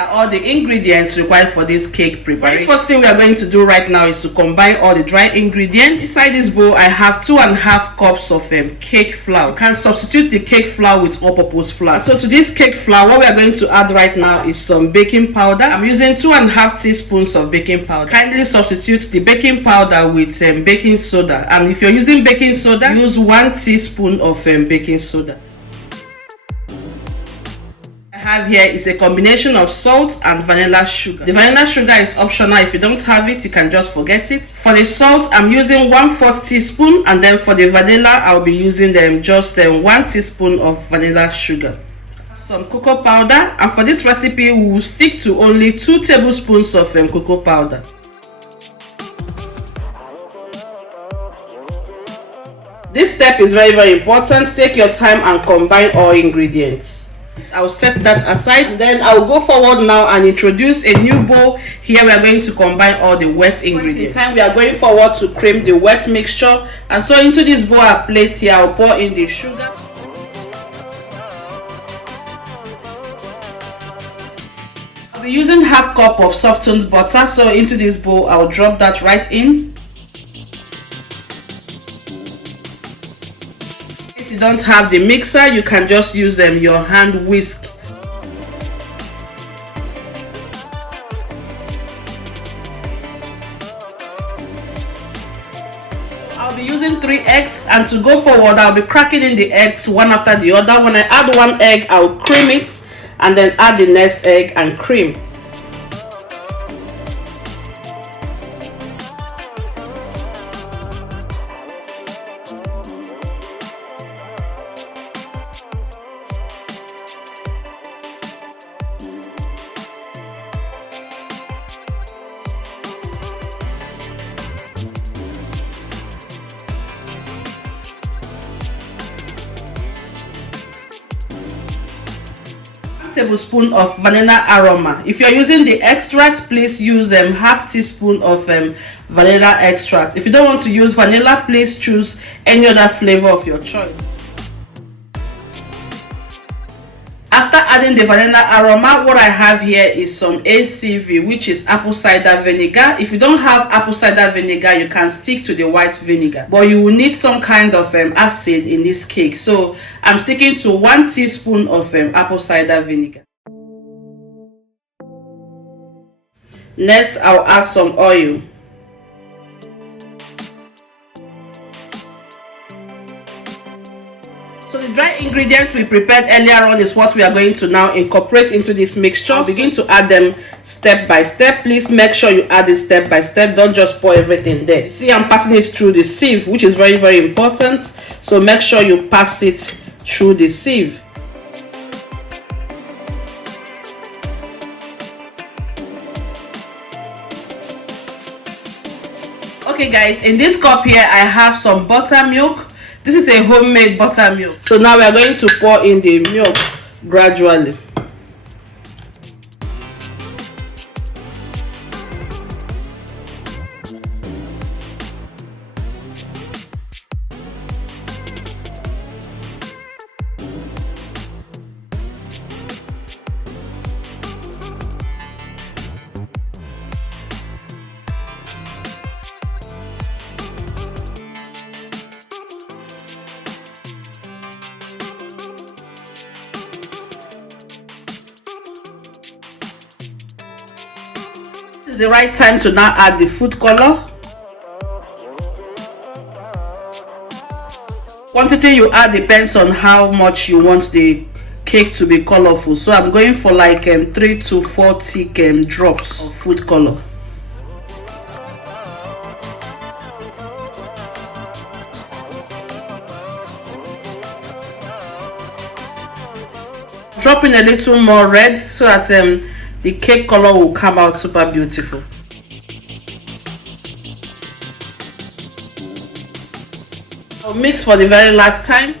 All the ingredients required for this cake preparation. The first thing we are going to do right now is to combine all the dry ingredients. Inside this bowl I have 2.5 cups of cake flour. You can substitute the cake flour with all-purpose flour. So to this cake flour, what we are going to add right now is some baking powder. I'm using 2.5 teaspoons of baking powder. Kindly substitute the baking powder with baking soda, and if you're using baking soda, use 1 teaspoon of baking soda. Have here is a combination of salt and vanilla sugar. The vanilla sugar is optional. If you don't have it, you can just forget it. For the salt, I'm using 1/4 teaspoon, and then for the vanilla, I'll be using just 1 teaspoon of vanilla sugar. Some cocoa powder, and for this recipe, we will stick to only 2 tablespoons of cocoa powder. This step is very important. Take your time and combine all ingredients. I'll set that aside. Then I'll go forward now and introduce a new bowl. Here we are going to combine all the wet ingredients. In time we are going forward to cream the wet mixture, and so into this bowl I've placed here, I'll pour in the sugar. I'll be using 1/2 cup of softened butter, so into this bowl I'll drop that right in. If you don't have the mixer, you can just use your hand whisk. I'll be using 3 eggs, and to go forward I'll be cracking in the eggs one after the other. When I add 1 egg, I'll cream it and then add the next egg and cream. Tablespoon of vanilla aroma. If you're using the extract, please use 1/2 teaspoon of vanilla extract. If you don't want to use vanilla, please choose any other flavor of your choice. After adding the vanilla aroma, what I have here is some ACV, which is apple cider vinegar. If you don't have apple cider vinegar, you can stick to the white vinegar, but you will need some kind of acid in this cake, so I'm sticking to 1 teaspoon of apple cider vinegar. Next, I'll add some oil. So the dry ingredients we prepared earlier on is what we are going to now incorporate into this mixture. I'll begin to add them step by step. Please make sure you add it step by step. Don't just pour everything there. You see, I'm passing it through the sieve, which is very important. So make sure you pass it through the sieve. Okay guys, in this cup here I have some buttermilk. This is a homemade buttermilk. So now we are going to pour in the milk gradually. This is the right time to now add the food color. Quantity you add depends on how much you want the cake to be colorful, so I'm going for like 3 to 4 thick drops of food color. Drop in a little more red so that the cake color will come out super beautiful. I'll mix for the very last time.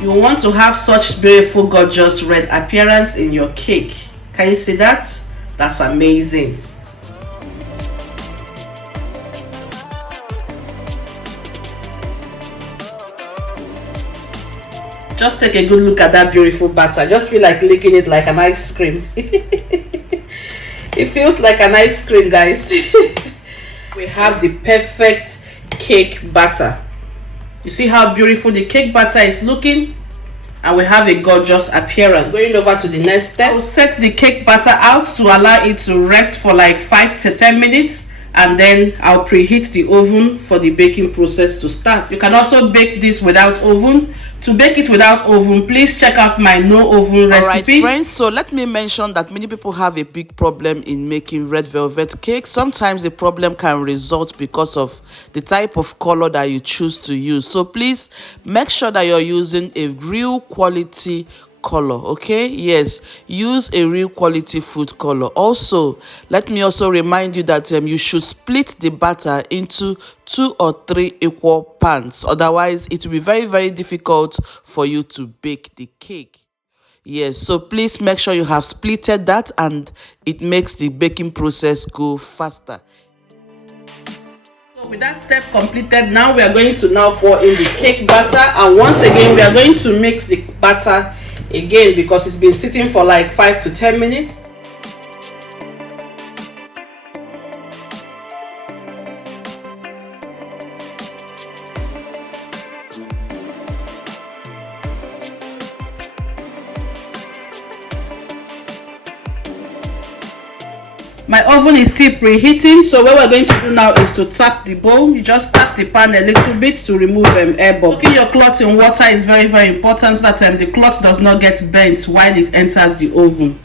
You want to have such beautiful, gorgeous red appearance in your cake. Can you see that? That's amazing. Just take a good look at that beautiful batter. I just feel like licking it like an ice cream. It feels like an ice cream, guys. We have the perfect cake batter. You see how beautiful the cake batter is looking? And we have a gorgeous appearance. Going over to the next step, I'll set the cake batter out to allow it to rest for like 5 to 10 minutes. And then I'll preheat the oven for the baking process to start. You can also bake this without oven. To bake it without oven, please check out my no oven recipes. Alright friends, so let me mention that many people have a big problem in making red velvet cake. Sometimes the problem can result because of the type of color that you choose to use. So please make sure that you're using a real quality color. Okay, yes, use a real quality food color. Also, let me also remind you that you should split the batter into 2 or 3 equal pans, otherwise it will be very difficult for you to bake the cake. Yes, so please make sure you have splitted that, and it makes the baking process go faster. With that step completed, now we are going to now pour in the cake batter, and once again we are going to mix the batter again because it's been sitting for like 5 to 10 minutes. My oven is still preheating, so what we're going to do now is to tap the bowl. You just tap the pan a little bit to remove air bubbles. Soaking your cloth in water is very important so that the cloth does not get burnt while it enters the oven.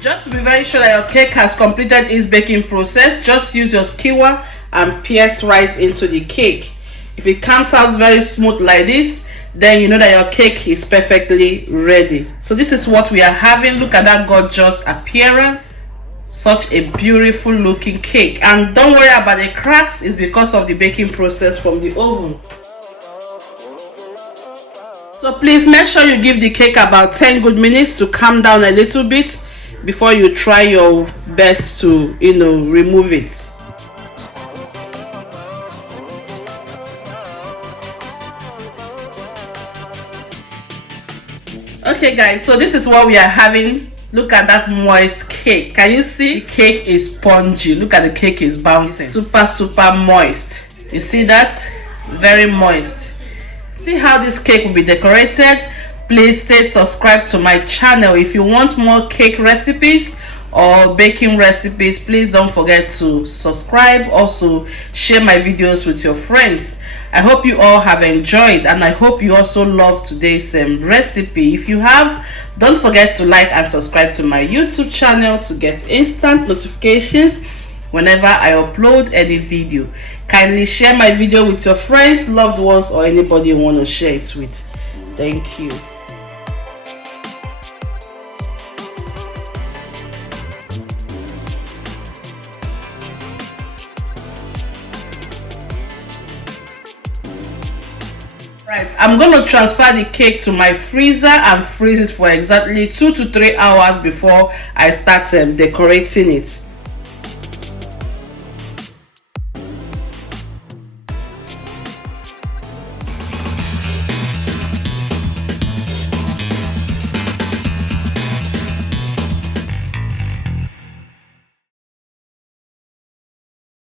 Just to be very sure that your cake has completed its baking process, just use your skewer and pierce right into the cake. If it comes out very smooth like this, then you know that your cake is perfectly ready. So this is what we are having. Look at that gorgeous appearance. Such a beautiful looking cake. And don't worry about the cracks, it's because of the baking process from the oven. So please make sure you give the cake about 10 good minutes to calm down a little bit before you try your best to, remove it. Okay guys, so this is what we are having. Look at that moist cake. Can you see? The cake is spongy. Look at the cake is bouncing. Super moist. You see that? Very moist. See how this cake will be decorated? Please stay subscribed to my channel. If you want more cake recipes or baking recipes, please don't forget to subscribe. Also share my videos with your friends. I hope you all have enjoyed, and I hope you also love today's recipe. If you have, don't forget to like and subscribe to my YouTube channel to get instant notifications whenever I upload any video. Kindly share my video with your friends, loved ones, or anybody you want to share it with. Thank you. Right, I'm going to transfer the cake to my freezer and freeze it for exactly 2 to 3 hours before I start decorating it.